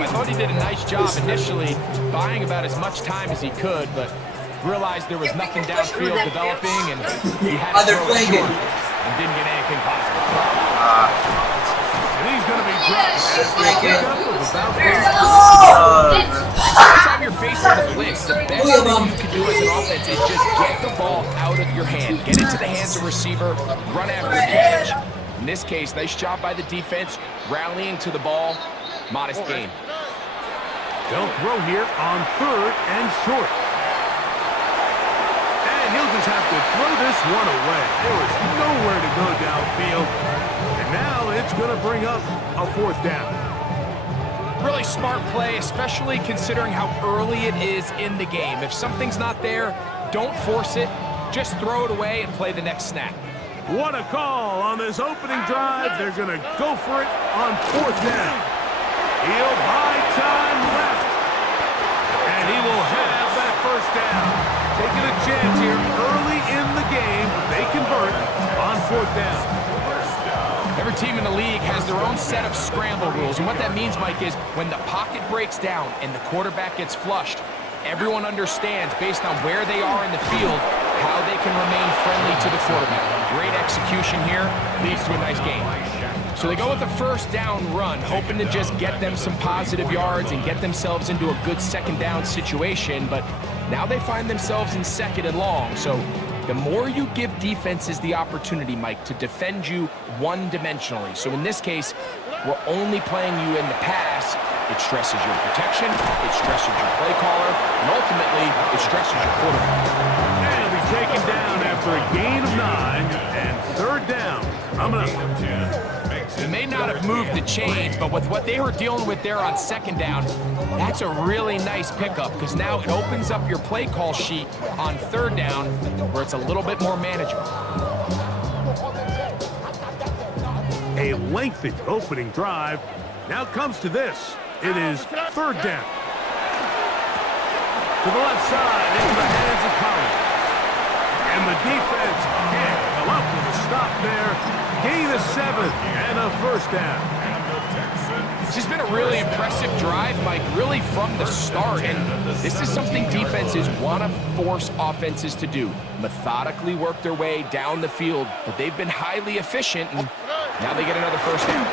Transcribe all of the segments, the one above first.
him. I thought he did a nice job initially, buying about as much time as he could, but realized there was nothing downfield developing, and he had to throw it short and didn't get anything positive. And he's going to be dropped as they pick up with about Anytime you're facing the blitz, the best thing you can do as an offense is just get the ball out of your hand. Get it to the hands of the receiver, run after the catch. In this case, nice job by the defense, rallying to the ball. Modest gain. They'll throw here on 3rd and short. And he'll just have to throw this one away. There was nowhere to go downfield. And now it's going to bring up a 4th down. Really smart play, especially considering how early it is in the game. If something's not there, don't force it. Just throw it away and play the next snap. What a call on this opening drive. They're going to go for it on 4th down. He'll buy time left. And he will have that 1st down. Taking a chance here early in the game. They convert on 4th down. Every team in the league has their own set of scramble rules, and what that means, Mike, is when the pocket breaks down and the quarterback gets flushed, everyone understands, based on where they are in the field, how they can remain friendly to the quarterback. Great execution here, leads to a nice game. So they go with the 1st down run, hoping to just get them some positive yards and get themselves into a good 2nd down situation, but now they find themselves in 2nd and long, so the more you give defenses the opportunity, Mike, to defend you one-dimensionally. So in this case, we're only playing you in the pass. It stresses your protection, it stresses your play caller, and ultimately, it stresses your quarterback. And he'll be taken down after a gain of 9 and 3rd down. Coming up. They may not have moved the chains, but with what they were dealing with there on 2nd down, that's a really nice pickup because now it opens up your play call sheet on 3rd down where it's a little bit more manageable. A lengthy opening drive. Now comes to this. It is 3rd down. To the left side, into the hands of Collins. And the defense can't come up with a stop there. Gain of 7 and a 1st down. This has been a really impressive drive, Mike, really from the start. And this is something defenses want to force offenses to do. Methodically work their way down the field, but they've been highly efficient, and now they get another 1st down.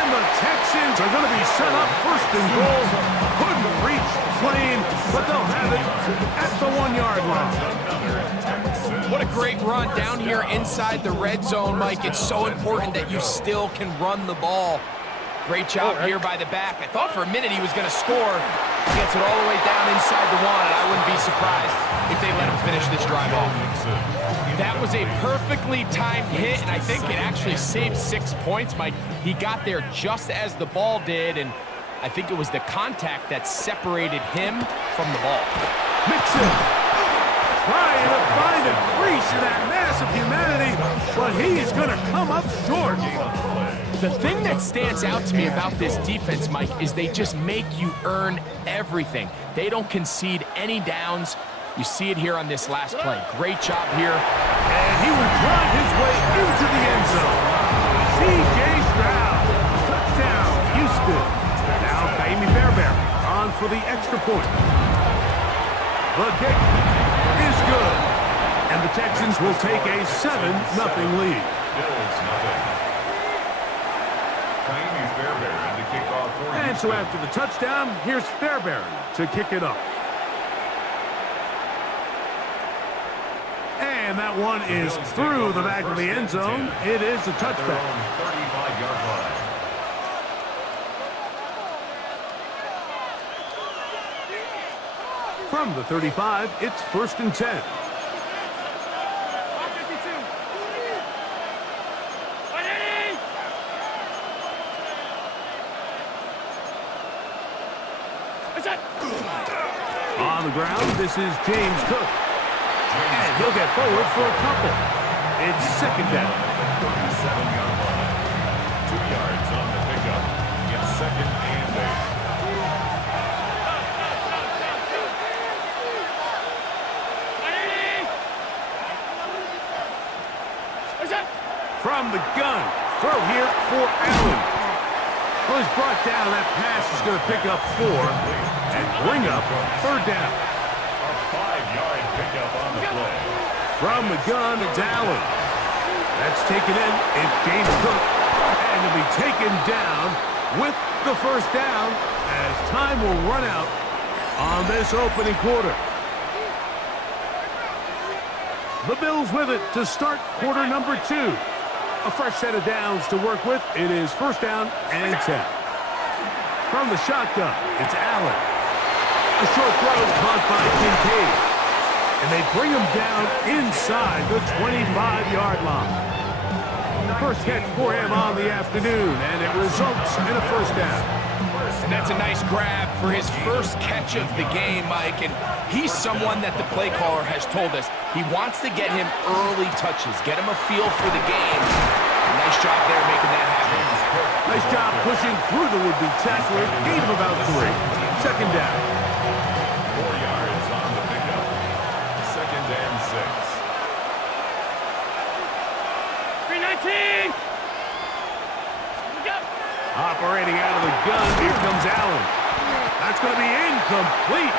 And the Texans are going to be set up 1st and goal. Couldn't reach the plane, but they'll have it at the 1-yard line. What a great run down here inside the red zone, Mike. It's so important that you still can run the ball. Great job here by the back. I thought for a minute he was going to score. He gets it all the way down inside the 1, and I wouldn't be surprised if they let him finish this drive off. That was a perfectly timed hit, and I think it actually saved 6 points, Mike. He got there just as the ball did, and I think it was the contact that separated him from the ball. Mixon trying to find a crease in that mass of humanity, but he's going to come up short. The thing that stands out to me about this defense, Mike, is they just make you earn everything. They don't concede any downs. You see it here on this last play. Great job here. And he will drive his way into the end zone. C.J. Stroud, touchdown, Houston. Now Kaimi Fairbairn on for the extra point. The kick is good. And the Texans will take a 7-0 lead. And so after the touchdown, here's Fairbairn to kick it up. And that one is through the back of the end zone. It is a touchback. From the 35, it's 1st and 10. On the ground, this is James Cook. And he'll get forward for a couple. It's 2nd down. 37-yard line. 2 yards on the pickup. It's 2nd and 8. From the gun, throw here for Allen. Well, he's brought down. That pass is going to pick up 4 and bring up third down. A 5-yard pickup on the play. From the gun, it's Allen. That's taken in. It's James Cook. And he'll be taken down with the first down as time will run out on this opening quarter. The Bills with it to start quarter number 2. A fresh set of downs to work with. It is first down and 10. From the shotgun, it's Allen. A short throw caught by Kincaid. And they bring him down inside the 25-yard line. First catch for him on the afternoon, and it results in a first down. And that's a nice grab for his first catch of the game, Mike. And he's someone that the play caller has told us he wants to get him early touches, get him a feel for the game. Nice job there making that happen. Nice job pushing through the would-be tackler. Gain of about 3. Second down. 4 yards on the pickup. Second and 6. 319! Operating out of the gun, here comes Allen. That's going to be incomplete.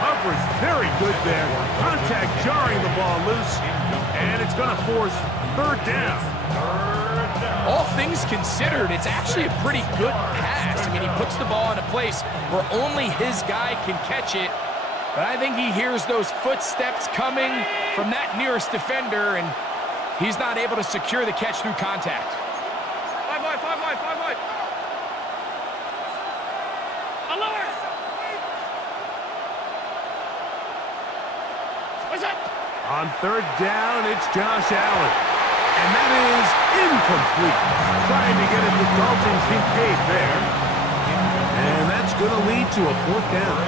Coverage very good there. Contact jarring the ball loose, and it's going to force third down. All things considered, it's actually a pretty good pass. I mean, he puts the ball in a place where only his guy can catch it. But I think he hears those footsteps coming from that nearest defender, and he's not able to secure the catch through contact. 5 wide, 5 wide, 5 wide. Alert! What's that? On third down, it's Josh Allen. And that is incomplete. Trying to get it to Dalton Kincaid there. And that's going to lead to a fourth down.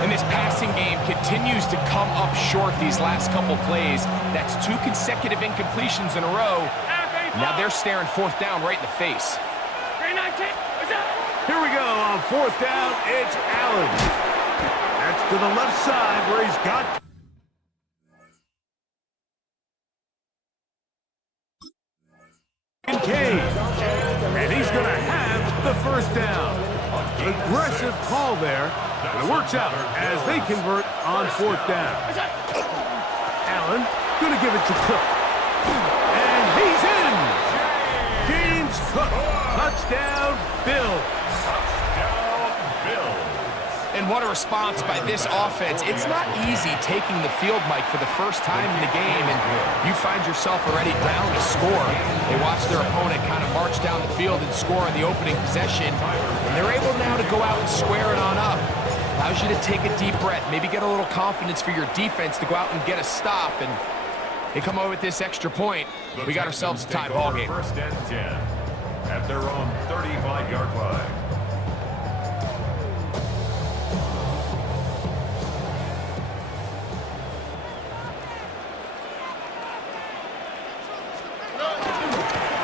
And this passing game continues to come up short these last couple plays. That's 2 consecutive incompletions in a row. Now they're staring fourth down right in the face. 319! What's that? Here we go on fourth down. It's Allen. That's to the left side where he's got Kincaid. And he's going to have the first down. Aggressive call there. It works out as they convert on fourth down. Allen going to give it to Cook. And he's in. James Cook. Touchdown, Bills. And what a response by this offense. It's not easy taking the field, Mike, for the first time in the game, and you find yourself already down to score. They watch their opponent kind of march down the field and score on the opening possession, and they're able now to go out and square it on up. Allows you to take a deep breath, maybe get a little confidence for your defense to go out and get a stop, and they come over with this extra point. We got ourselves a tie ball game. First and 10 at their own 35-yard line.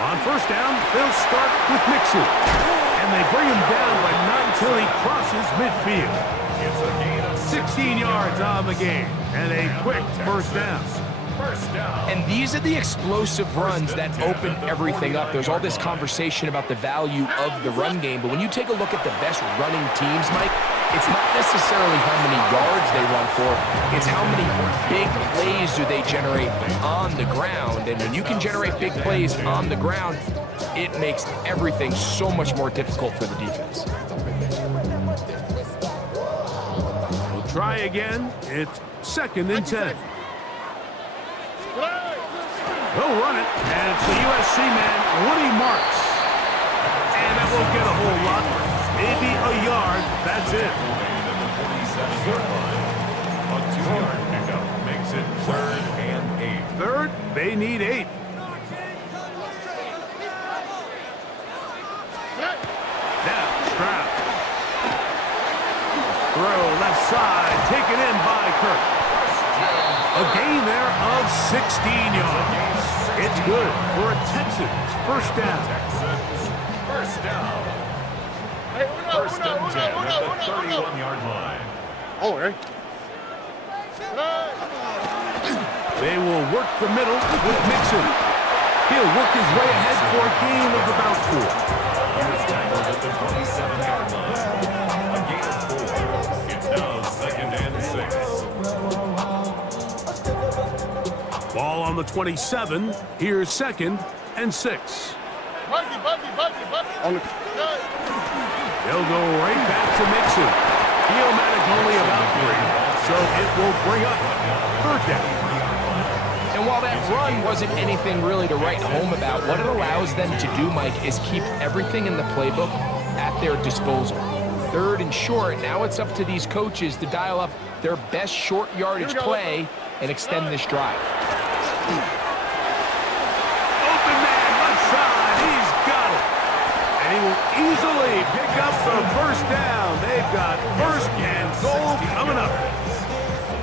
On first down, they'll start with Mixon. And they bring him down, but not until he crosses midfield. It's a gain of 16 yards on the game, and a quick first down. First down. And these are the explosive runs that open everything up. There's all this conversation about the value of the run game, but when you take a look at the best running teams, Mike, it's not necessarily how many yards they run for, it's how many big plays do they generate on the ground. And when you can generate big plays on the ground, it makes everything so much more difficult for the defense. We'll try again. It's second and 10. They'll run it, and it's the USC man, Woody Marks. And that won't get a whole lot. Maybe a yard. That's it. At the 47-yard line. A 2-yard pickup makes it third and 8. Third, they need 8. Now, Stroud. Throw left side, taken in by Kirk. A gain there of 16 yards. It's good for a Texans first down. Texans first down. First and 10 at the 31-yard line. They will work the middle with Mixon. He'll work his way ahead for a gain of about 4. He was tackled the 27. Here's 2nd and 6. They'll go right back to Mixon. He'll manage only about 3, so it will bring up 3rd down. And while that run wasn't anything really to write home about, what it allows them to do, Mike, is keep everything in the playbook at their disposal. 3rd and short, now it's up to these coaches to dial up their best short yardage play and extend this drive. Open man, left side, he's got it. And he will easily pick up the 1st down. They've got 1st and goal coming up.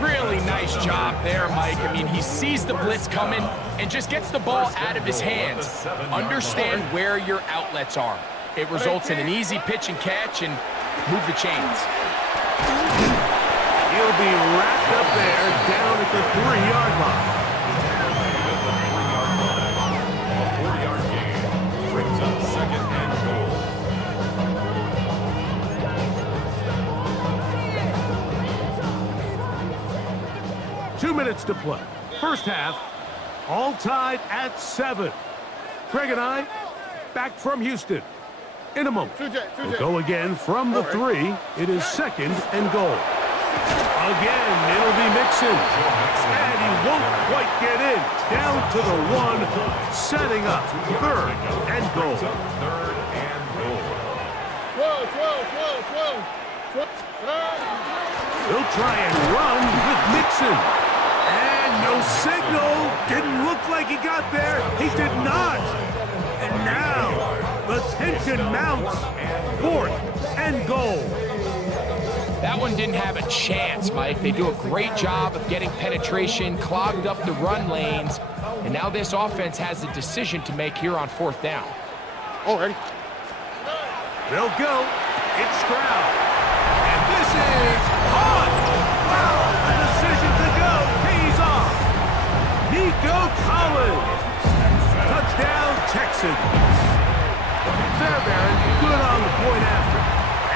Really nice job there, Mike. I mean, he sees the blitz coming and just gets the ball out of his hands. Understand where your outlets are. It results in an easy pitch and catch and move the chains. He'll be wrapped up there down at the 3-yard line. A 4-yard gain brings up 2nd and goal. 2 minutes to play. First half, all tied at 7. Greg and I, back from Houston. In a moment, we'll go again from the 3. It is 2nd and goal. Again, it'll be Mixon. And he won't quite get in. Down to the 1, setting up 3rd and goal. 3rd and goal. He'll try and run with Mixon. And no signal. Didn't look like he got there. He did not. And now, the tension mounts. 4th and goal. That one didn't have a chance, Mike. They do a great job of getting penetration, clogged up the run lanes, and now this offense has a decision to make here on 4th down. Already. They'll go. It's Stroud. And this is on. Wow, the decision to go pays off. Nico Collins. Touchdown, Texans. Fairbairn good on the point after.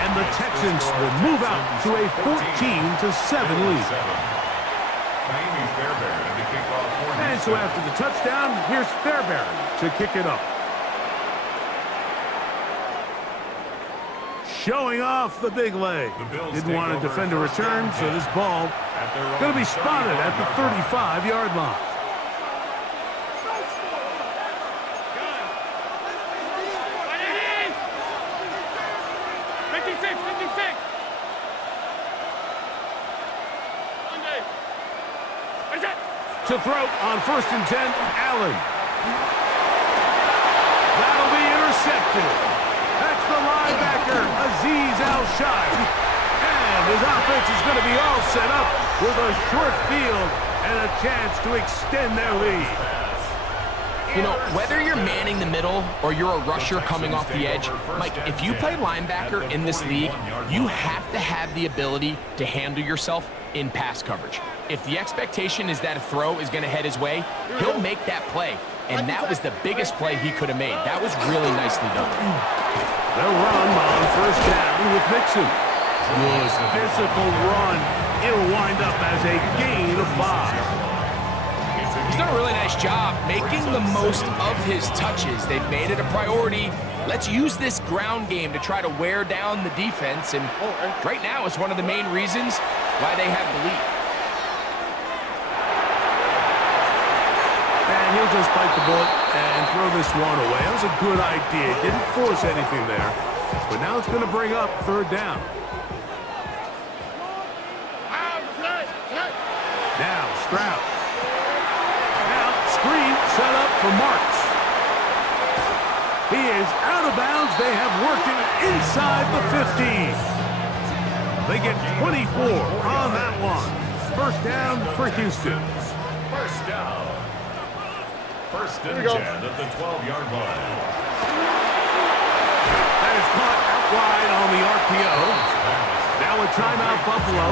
And the Texans will move out to a 14-7 lead. And so after the touchdown, here's Fairbairn to kick it up. Showing off the big leg. Didn't want to defend a return, so this ball going to be spotted at the 35-yard line. To throw on 1st and 10, Allen. That'll be intercepted. That's the linebacker, Azeez Al-Shire. And his offense is going to be all set up with a short field and a chance to extend their lead. You know, whether you're manning the middle or you're a rusher coming off the edge, Mike, if you play linebacker in this league, you have to have the ability to handle yourself in pass coverage. If the expectation is that a throw is going to head his way, he'll make that play. And that was the biggest play he could have made. That was really nicely done. They'll run on 1st down with Mixon. Good physical run. It'll wind up as a gain of 5. He's done a really nice job making the most of his touches. They've made it a priority. Let's use this ground game to try to wear down the defense. And right now it's one of the main reasons why they have the lead. And he'll just bite the bullet and throw this one away. That was a good idea. Didn't force anything there. But now it's going to bring up 3rd down. Now Stroud. Now screen set up for Marks. He is out of bounds. They have worked it inside the 15. They get 24 on that one. 1st down for Houston. 1st down. 1st and 10 at the 12-yard line. That is caught out wide on the RPO. Now a timeout, Buffalo.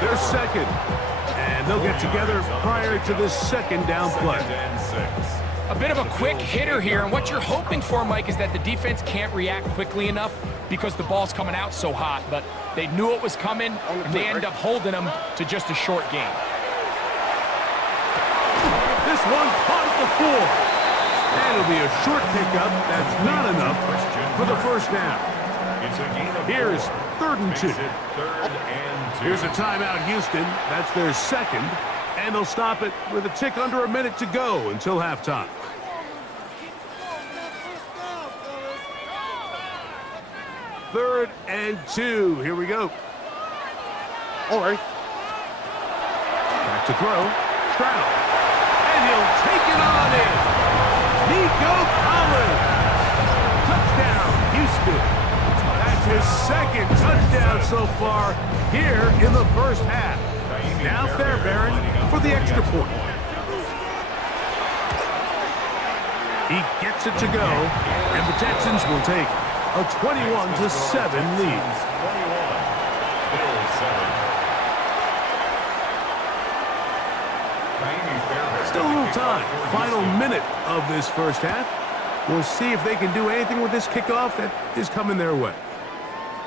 They're 2nd. And they'll get together prior to this 2nd down play. A bit of a quick hitter here, and what you're hoping for, Mike, is that the defense can't react quickly enough because the ball's coming out so hot, but they knew it was coming, and they end up holding them to just a short game. This this one caught at the 4. And it'll be a short pickup. That's not enough for the first down. It's a gain of Here's 4. 3rd and 2. Makes it 3rd and 2. Here's a timeout, Houston. That's their second. And they'll stop it with a tick under a minute to go until halftime. Third and 2. Here we go. All right. Back to throw. Stroud. And he'll take it on in. Nico Collins. Touchdown, Houston. That's his second touchdown so far here in the first half. Now Fairbairn for the extra point. He gets it to go, and the Texans will take a 21-7 lead. Still a little time. Final minute of this first half. We'll see if they can do anything with this kickoff that is coming their way.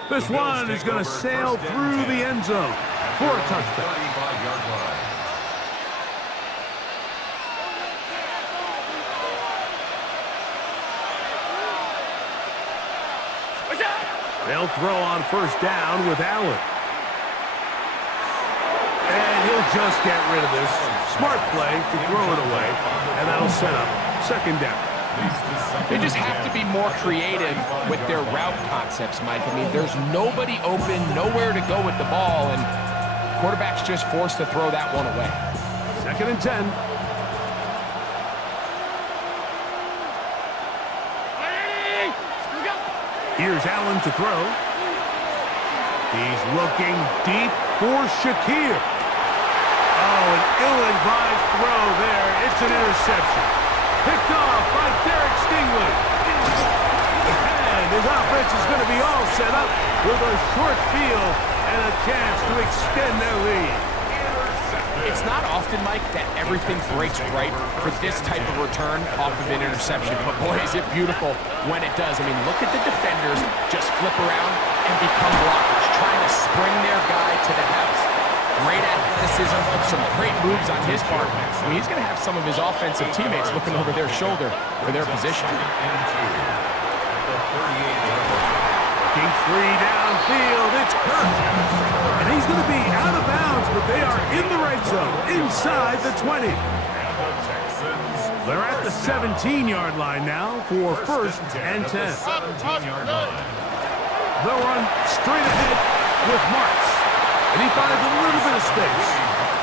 This one is going to sail through the end zone for a touchdown. They'll throw on first down with Allen. And he'll just get rid of this. Smart play to throw it away, and that'll set up second down. They just have to be more creative with their route concepts, Mike. I mean, there's nobody open, nowhere to go with the ball, and quarterback's just forced to throw that one away. 2nd and 10. Here's Allen to throw. He's looking deep for Shakir. Oh, an ill-advised throw there. It's an interception. Picked off by Derek Stingley. And his offense is going to be all set up with a short field and a chance to extend their lead. It's not often, Mike, that everything breaks right for this type of return off of an interception. But boy, is it beautiful when it does. I mean, look at the defenders just flip around and become blockers, trying to spring their guy to the house. Great athleticism, some great moves on his part. I mean, he's going to have some of his offensive teammates looking over their shoulder for their position. Looking free downfield, it's Kirk. And he's going to be out of bounds, but they are in the red zone, inside the 20. They're at the 17-yard line now for 1st and 10. They'll run straight ahead with Marks. And he finds a little bit of space.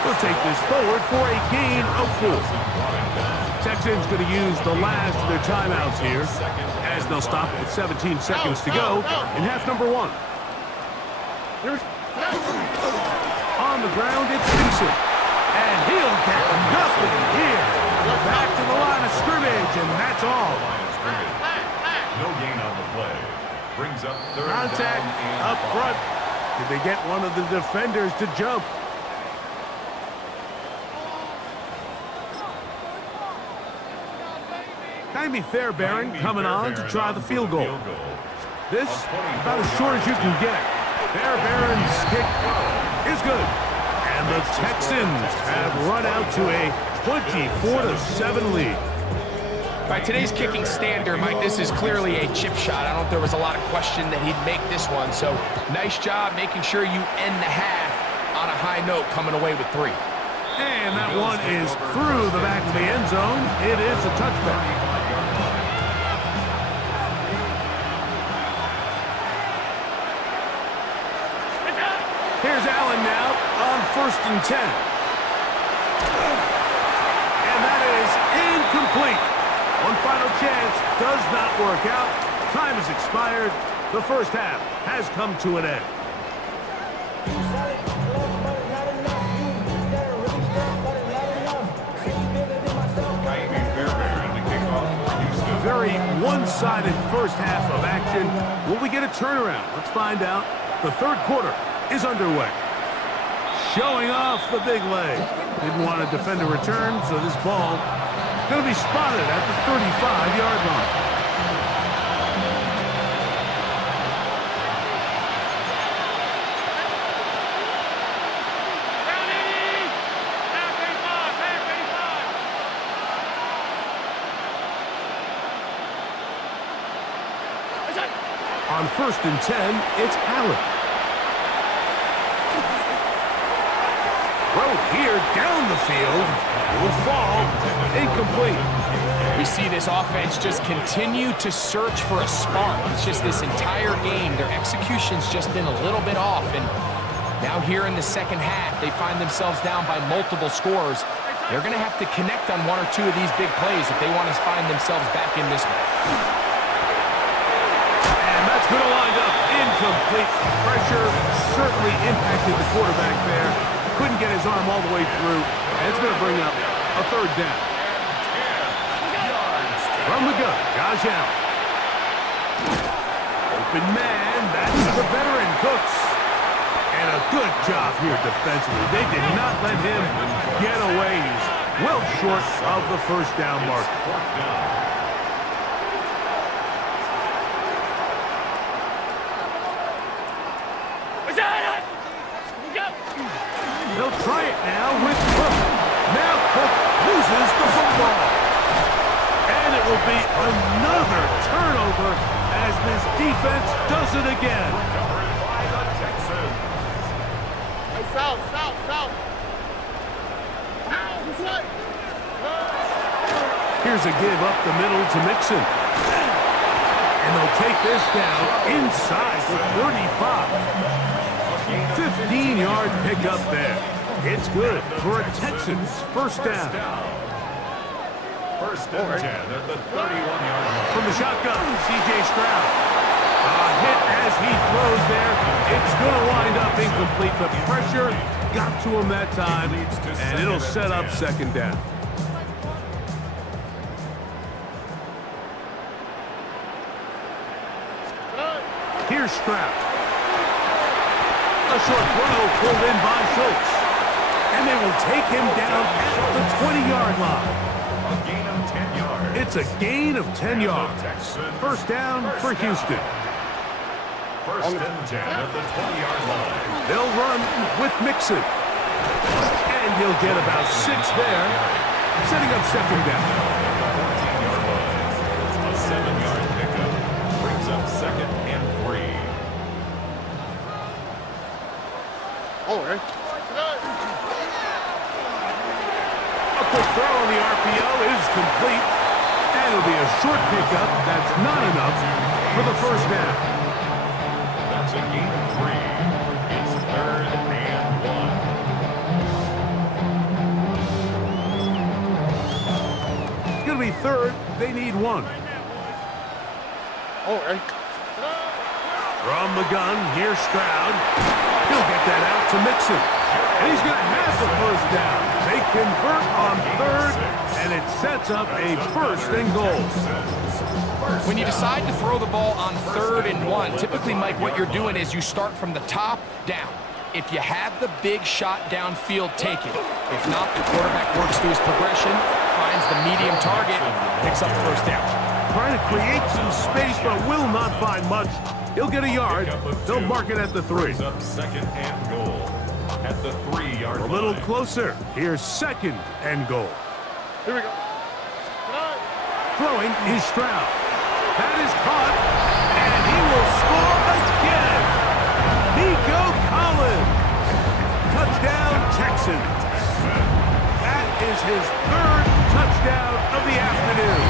They'll take this forward for a gain of 4. Texans going to use the last of their timeouts here as they'll stop with 17 seconds to go in half number 1. On the ground, it's Mason. And he'll get nothing here. Back to the line of scrimmage, and that's all. No gain on the play. Brings up 3rd Contact down up front. Did they get one of the defenders to jump? Jaime Fairbairn coming on to try the field goal. This about as short as you can get. Fairbairn's kick is good. And the Texans have run out to a 24-7 lead. By today's kicking standard, Mike, this is clearly a chip shot. I don't think there was a lot of question that he'd make this one. So nice job making sure you end the half on a high note, coming away with 3. And that one is through the back of the end zone. It is a touchback. Here's Allen now on 1st and 10. And that is incomplete. One final chance does not work out. Time has expired. The first half has come to an end. Very one-sided first half of action. Will we get a turnaround? Let's find out. The 3rd quarter is underway. Showing off the big leg. Didn't want to defend a return, so this ball going to be spotted at the 35-yard line. On 1st and 10, it's Allen. Throw here down the field. Will fall. Incomplete. We see this offense just continue to search for a spark. It's just this entire game, their execution's just been a little bit off. And now here in the second half, they find themselves down by multiple scores. They're going to have to connect on one or two of these big plays if they want to find themselves back in this one. And that's going to wind up incomplete. Pressure certainly impacted the quarterback there. Couldn't get his arm all the way through. And it's going to bring up a 3rd down. From the gun, Josh Allen. Open man, that's the veteran Cooks. And a good job here defensively. They did not let him get away. He's well short of the 1st down mark. They'll try it now with Cook. Now Cook loses the football. And it will be another turnover as this defense does it again. South, south, south. Here's a give up the middle to Mixon. And they'll take this down inside the 35. 15-yard pickup there. It's good for a Texans 1st down. 1st and 10 at the 31-yard line. From the shotgun, C.J. Stroud. A hit as he throws there. It's going to wind up incomplete. The pressure got to him that time, and it'll set up 2nd down. Here's Stroud. A short throw pulled in by Schultz. And they will take him down at the 20-yard line. A gain of 10 yards. It's a gain of 10 yards. 1st down for Houston. 1st and 10 at the 20-yard line. They'll run with Mixon. And he'll get about 6 there, setting up 2nd down. 14-yard line. A 7-yard pickup brings up 2nd and 3. All right. A quick throw on the RPO is complete. And it'll be a short pickup. That's not enough for the 1st down. That's a gain of 3. It's 3rd and 1. It's going to be 3rd. They need 1. All right. From the gun, here's Stroud. He'll get that out to Mixon. And he's going to have the 1st down. They convert on 3rd, and it sets up a 1st and goal. When you decide to throw the ball on 3rd and 1, typically, Mike, what you're doing is you start from the top down. If you have the big shot downfield, take it. If not, the quarterback works through his progression, finds the medium target, picks up 1st down. Trying to create some space, but will not find much. He'll get a yard. They'll mark it at the 3. Brings up 2nd and goal at the 3-yard line. A little closer. Here's 2nd and goal. Here we go. Throwing is Stroud. That is caught, and he will score again. Nico Collins. Touchdown, Texans. That is his 3rd touchdown of the afternoon.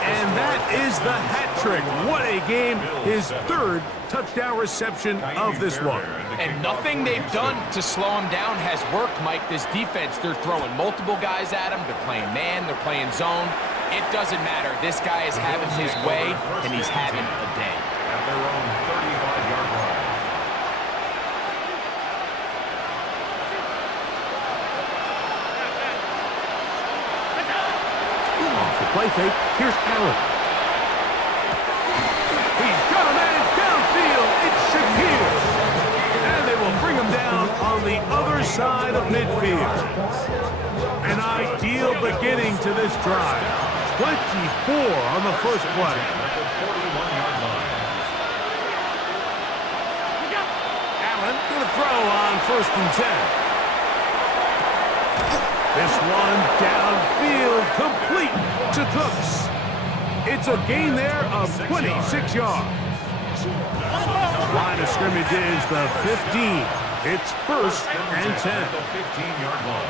And that is the hat trick. What a game. His 3rd touchdown reception of this one. And nothing they've done to slow him down has worked, Mike. This defense, they're throwing multiple guys at him. They're playing man, they're playing zone. It doesn't matter. This guy is having his way, and he's having a day. At their own 35-yard line. Off the play fake, here's Allen. He's got a man downfield. It's Shakir. And they will bring him down on the other side of midfield. An ideal beginning to this drive. 24 on the first play. At the 41-yard line. Allen going to throw on 1st and 10. This one downfield, complete to Cooks. It's a gain there of 26 yards. Line of scrimmage is the 15. It's first and 10. The 15-yard line.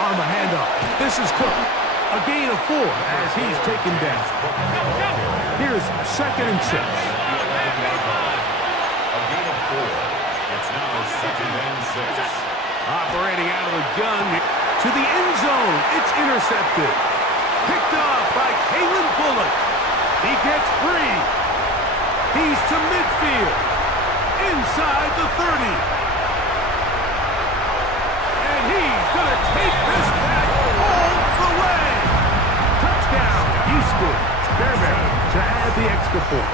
On the handoff, this is Cook. A gain of 4 as he's taken down. Here's second and 6. A gain of 4. It's now second and 6. Operating out of the gun to the end zone. It's intercepted. Picked up by Kalen Bullock. He gets 3. He's to midfield. Inside the 30. And he's going to take this back all the way. Touchdown, Houston. Fairbairn to add the extra point.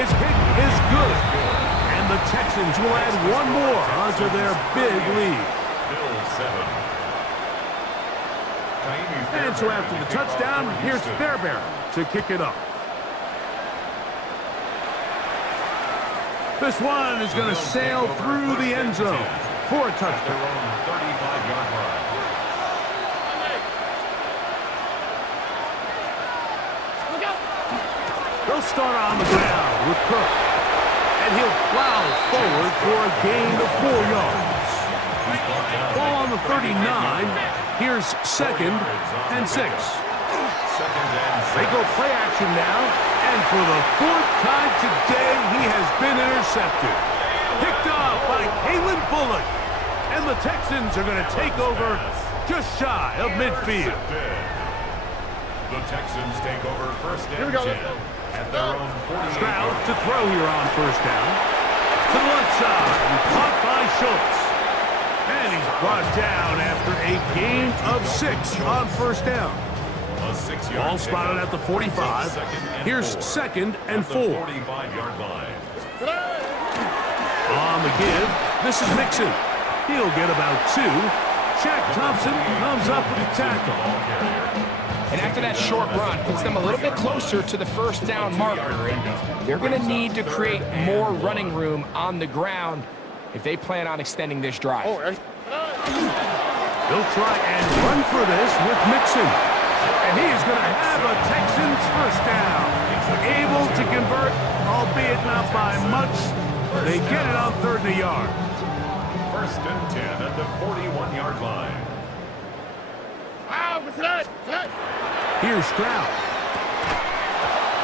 His kick is good. And the Texans will add one more onto their big lead. And so after the touchdown, here's Fairbairn to kick it up. This one is going to sail through the end zone for a touchdown. 35-yard line. They'll start on the ground with Cook. And he'll plow forward for a gain of 4 yards. Ball on the 39. Here's second and 6. They go play action now. And for the 4th time today, he has been intercepted. Picked up by Kalen Bullock. And the Texans are going to take over just shy of midfield. The Texans take over first and 10 at their own 48. Stroud to throw here on first down. To the left side, and caught by Schultz. And he's brought down after a gain of 6 on first down. A 6-yard Ball spotted at the 45. Here's second and 4. 45-yard line. On the give, this is Mixon. He'll get about 2. Shaq Thompson comes up with the tackle. And after that short run, puts them a little bit closer to the first down marker. And they're going to need to create more running room on the ground if they plan on extending this drive. They'll try and run for this with Mixon. And he is going to have a Texans first down. Able to convert, albeit not by much. They get it on 3rd and a yard. First and 10 at the 41-yard line. Here's Stroud.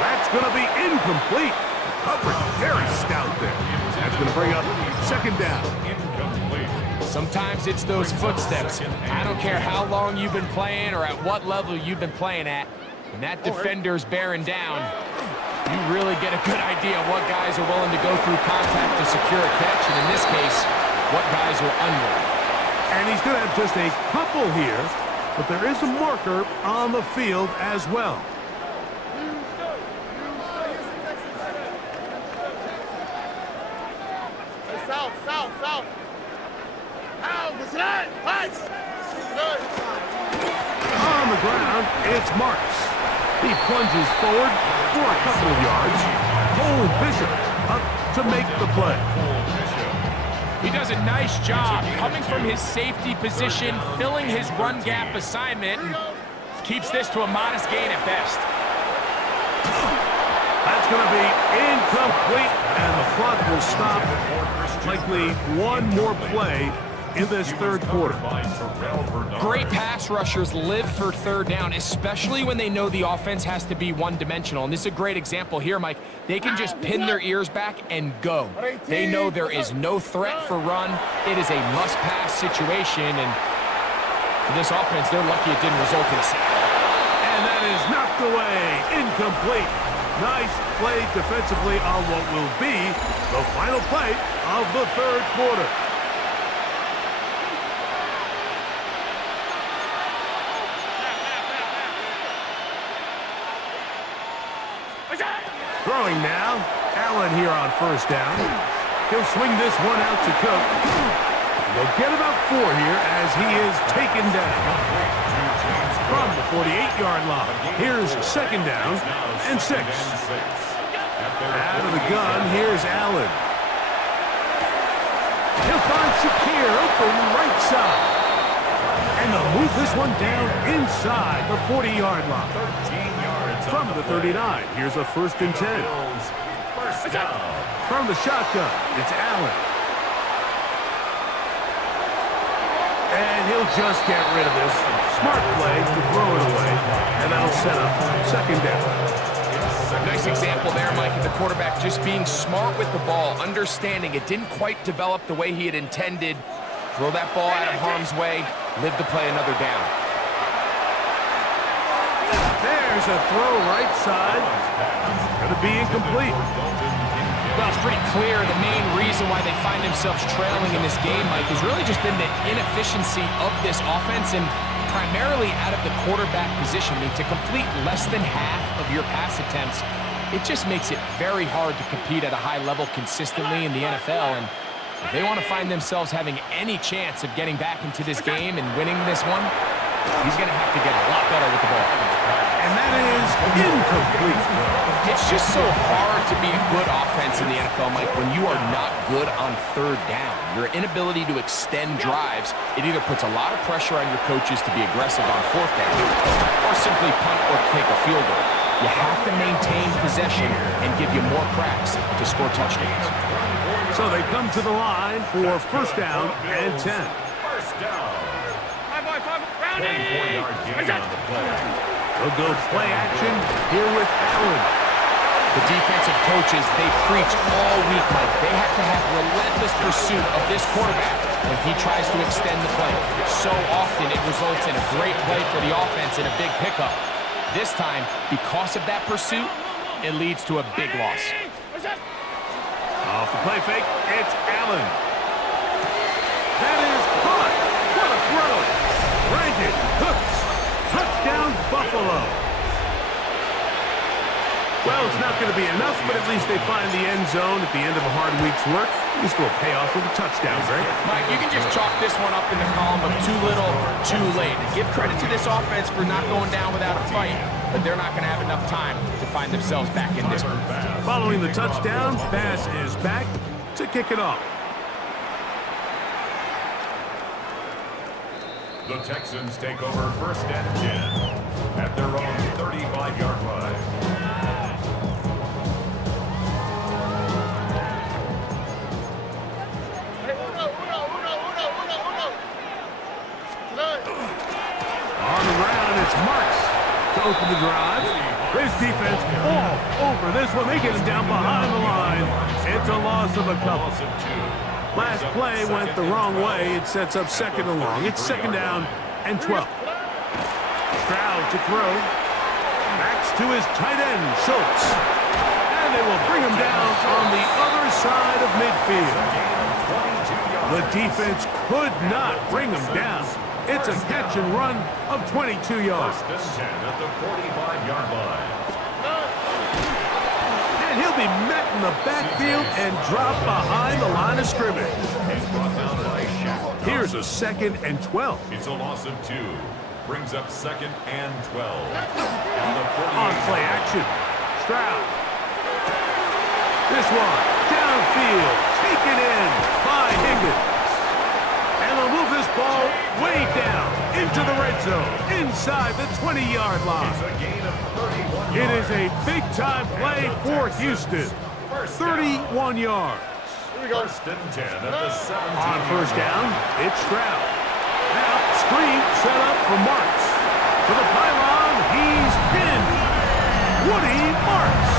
That's going to be incomplete. Coverage very stout there. That's going to bring up second down. Incomplete. Sometimes it's those footsteps. I don't care how long you've been playing or at what level you've been playing at. When that defender's bearing down, you really get a good idea of what guys are willing to go through contact to secure a catch, and in this case, what guys are unwilling. And he's going to have just a couple here, but there is a marker on the field as well. South. On the ground, it's Marks. He plunges forward for a couple of yards. Cole Bishop up to make the play. He does a nice job coming from his safety position, filling his run gap assignment, and keeps this to a modest gain at best. That's going to be incomplete, and the clock will stop. Likely one more play in this third quarter. Great pass rushers live for 3rd down, especially when they know the offense has to be one-dimensional. And this is a great example here, Mike. They can just pin their ears back and go. They know there is no threat for run. It is a must-pass situation, and for this offense, they're lucky it didn't result in a sack. And that is knocked away, incomplete. Nice play defensively on what will be the final play of the third quarter. Throwing now. Allen here on first down. He'll swing this one out to Cook. They'll get about 4 here as he is taken down. From the 48-yard line. Here's second down and 6. Out of the gun, here's Allen. He'll find Shakir open right side. And they'll move this one down inside the 40-yard line. 13 yards From the 39, here's a 1st and 10. Bills. First down. From the shotgun, it's Allen. And he'll just get rid of this. Smart play to throw it away. And that'll set up 2nd down. Nice example there, Mike, of the quarterback just being smart with the ball, understanding it didn't quite develop the way he had intended. Throw that ball out of harm's way, live to play another down. There's a throw right side. Going to be incomplete. Well, it's pretty clear the main reason why they find themselves trailing in this game, Mike, has really just been the inefficiency of this offense and primarily out of the quarterback position. I mean, to complete less than half of your pass attempts, it just makes it very hard to compete at a high level consistently in the NFL. And if they want to find themselves having any chance of getting back into this game and winning this one, he's going to have to get a lot better with the ball. And that is incomplete. It's just so hard to be a good offense in the NFL, Mike, when you are not good on 3rd down. Your inability to extend drives, it either puts a lot of pressure on your coaches to be aggressive on 4th down or simply punt or kick a field goal. You have to maintain possession and give you more cracks to score touchdowns. So they come to the line for 1st down and 10. First down. 5-5, 24-yard gain on the play. They'll go play action here with Allen. The defensive coaches, they preach all week, Mike. They have to have relentless pursuit of this quarterback when he tries to extend the play. So often it results in a great play for the offense and a big pickup. This time, because of that pursuit, it leads to a big loss. Off the play fake, it's Allen. That is caught. What a throw. Rankin Cooks. Touchdown, Buffalo. Well, it's not going to be enough, but at least they find the end zone at the end of a hard week's work. At least will pay off with a touchdown, Greg. Mike, you can just chalk this one up in the column of too little, too late. Give credit to this offense for not going down without a fight, but they're not going to have enough time to find themselves back in this one. Following the touchdown, pass is back to kick it off. The Texans take over 1st and 10 at their own 35-yard line. On the ground, it's Marks to open the drive. This defense all over this one. They get him down behind the line. It's a loss of a couple. Last play went the wrong way. It sets up 2nd and long. It's 2nd down and 12. Stroud to throw. Backs to his tight end, Schultz. And they will bring him down on the other side of midfield. The defense could not bring him down. It's a catch and run of 22 yards. 1st and 10 at the 45-yard line. And he'll be met in the backfield and dropped behind the line of scrimmage. He's brought down by Shaq. Here's a 2nd and 12. It's a loss of 2. Brings up 2nd and 12. And the 48 On play action, Stroud. This one, downfield, taken in by Higgins. And they'll move this ball way down into the red zone, inside the 20-yard line. It's a gain of 31 It yards. is a big-time play for Houston. 31 yards. 1st and 10 at the 17. On 1st down, it's Stroud. Now, screen set up for Marks. To the pylon, he's pinned. Woody Marks.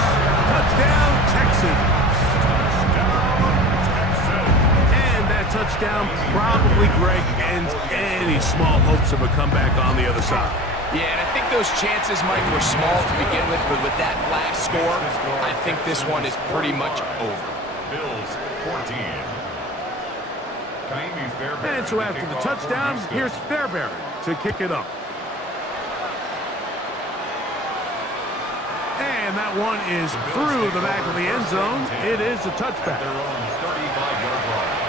Touchdown, Texans. And that touchdown probably, Greg, ends any small hopes of a comeback on the other side. Yeah, and I think those chances, Mike, were small to begin with, but with that last score, I think this one is pretty much over. Bills 14. And so after the touchdown, here's Fairbairn to kick it up. And that one is through the back of the end zone. It is a touchback. Their own 35-yard line.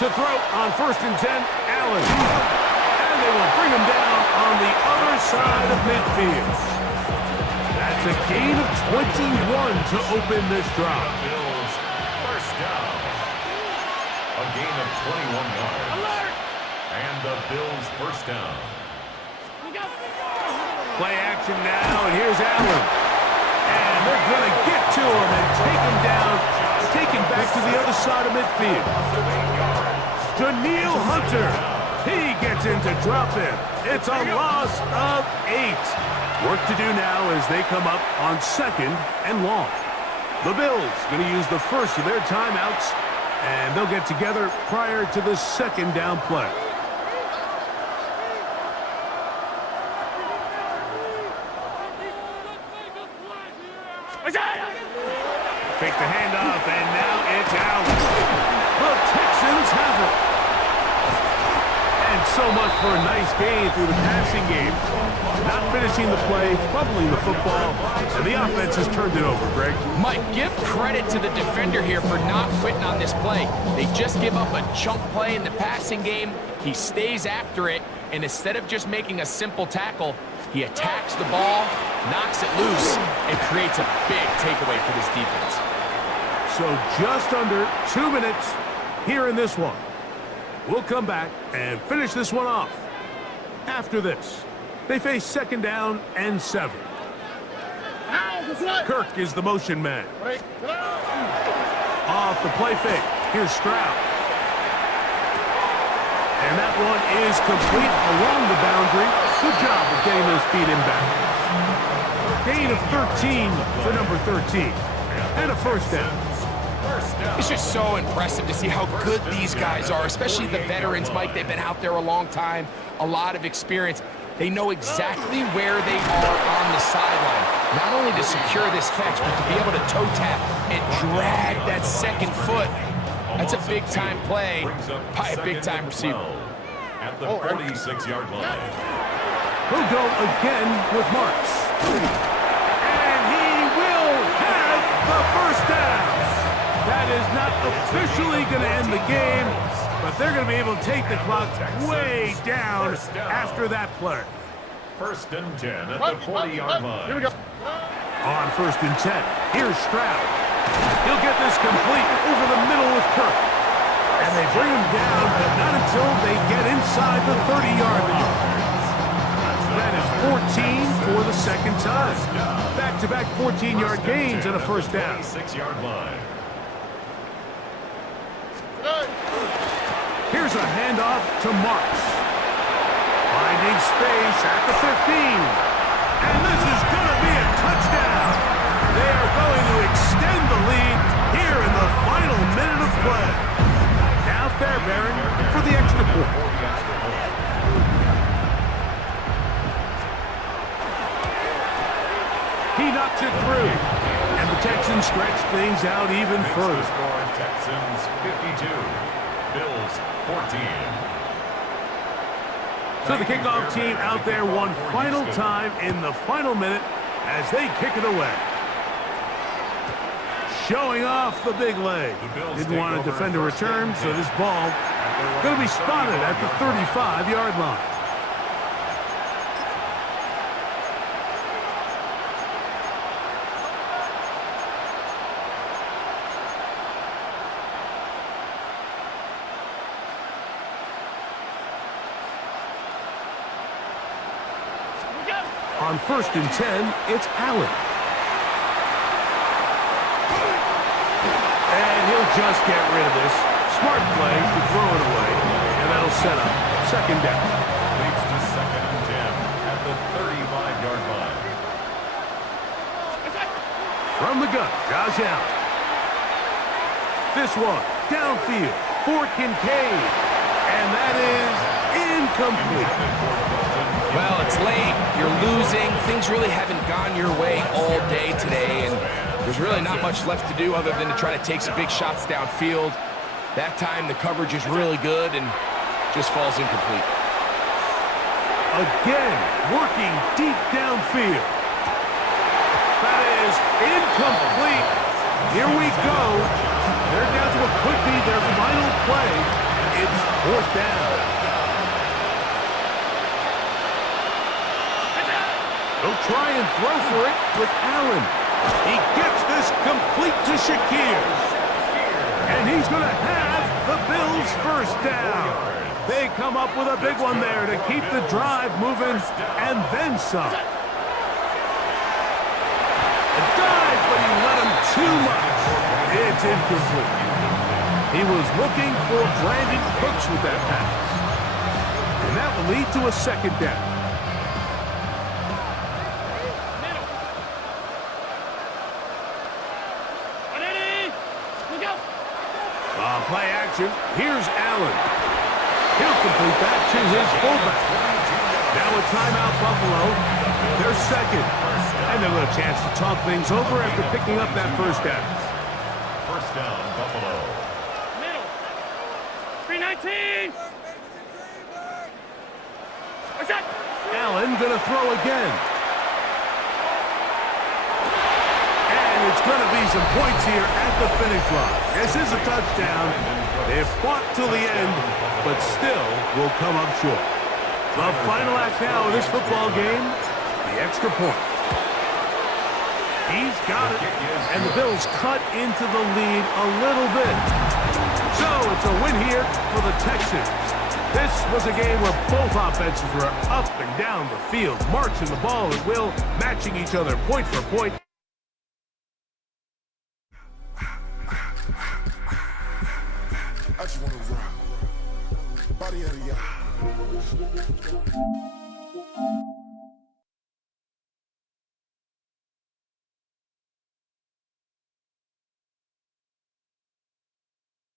To throw on 1st and 10, Allen. And they will bring him down on the other side of midfield. That's a gain of 21 to open this drive. Bills first down. A gain of 21 yards. Alert! And the Bills first down. Play action now, and here's Allen. And they're going to get to him and take him down, take him back to the other side of midfield. Daniil Hunter. He gets in to drop in. It's a loss of 8. Work to do now as they come up on 2nd and long. The Bills going to use the first of their timeouts, and they'll get together prior to the 2nd down play. Fake the handoff, and now it's Allen. The Texans have it. And so much for a nice gain through the passing game. Not finishing the play, fumbling the football, and the offense has turned it over, Greg. Mike, give credit to the defender here for not quitting on this play. They just give up a chunk play in the passing game. He stays after it, and instead of just making a simple tackle, he attacks the ball, knocks it loose, and creates a big takeaway for this defense. So just under 2 minutes here in this one. We'll come back and finish this one off. After this, they face 2nd down and 7. Kirk is the motion man. Off the play fake. Here's Stroud. And that one is complete along the boundary. Good job of getting those feet in back. Gain of 13 for number 13. And a first down. It's just so impressive to see how good these guys are, especially the veterans, Mike. They've been out there a long time, a lot of experience. They know exactly where they are on the sideline, not only to secure this catch, but to be able to toe tap and drag that second foot. That's a big-time play by a big-time receiver. At the 46-yard line. He'll go again with Marks. And he will have the first down. That is not officially going to end the game, but they're going to be able to take the clock way down after that play. 1st and 10 at the 40-yard line. Here we go. On 1st and 10, here's Stroud. He'll get this complete over the middle with Kirk. And they bring him down, but not until they get inside the 30-yard line. That is 14 for the 2nd time. Back-to-back 14-yard gains and a first down. 6-yard line. Here's a handoff to Marks. Finding space at the 15. And this is going to be a touchdown. They are going to extend the lead here in the final minute of play. Now Fairbairn for the extra point. He knocks it through. And the Texans stretch things out even further. Score Texans 52. Bills 14. So the kickoff team out there one final time in the final minute as they kick it away. Showing off the big leg. Didn't want to defend a return, so this ball going to be spotted at the 35-yard line. On 1st and 10, it's Allen. And he'll just get rid of this. Smart play to throw it away. And that'll set up 2nd down. Leads to 2nd and 10 at the 35-yard line. From the gun, Josh Allen. This one, downfield for Kincaid. And that is incomplete. Well, it's late. You're losing. Things really haven't gone your way all day today, and there's really not much left to do other than to try to take some big shots downfield. That time, the coverage is really good and just falls incomplete. Again, working deep downfield. That is incomplete. Here we go. They're down to what could be their final play. It's 4th down. try and throw for it with Allen. He gets this complete to Shakir. And he's going to have the Bills first down. They come up with a big one there to keep the drive moving and then some. A dive, but he let him too much. It's incomplete. He was looking for Brandon Cooks with that pass. And that will lead to a second down. Play action. Here's Allen. He'll complete that to his fullback. Now a timeout, Buffalo. They're second. And they'll have a chance to talk things over after picking up that first down. First down, Buffalo. Middle. 319. What's that? Allen gonna throw again. And it's gonna be some points here at the finish line. This is a touchdown. They've fought till the end, but still will come up short. The final act now of this football game, the extra point. He's got it, and the Bills cut into the lead a little bit. So it's a win here for the Texans. This was a game where both offenses were up and down the field, marching the ball at will, matching each other point for point. I just wanna rock. Body of the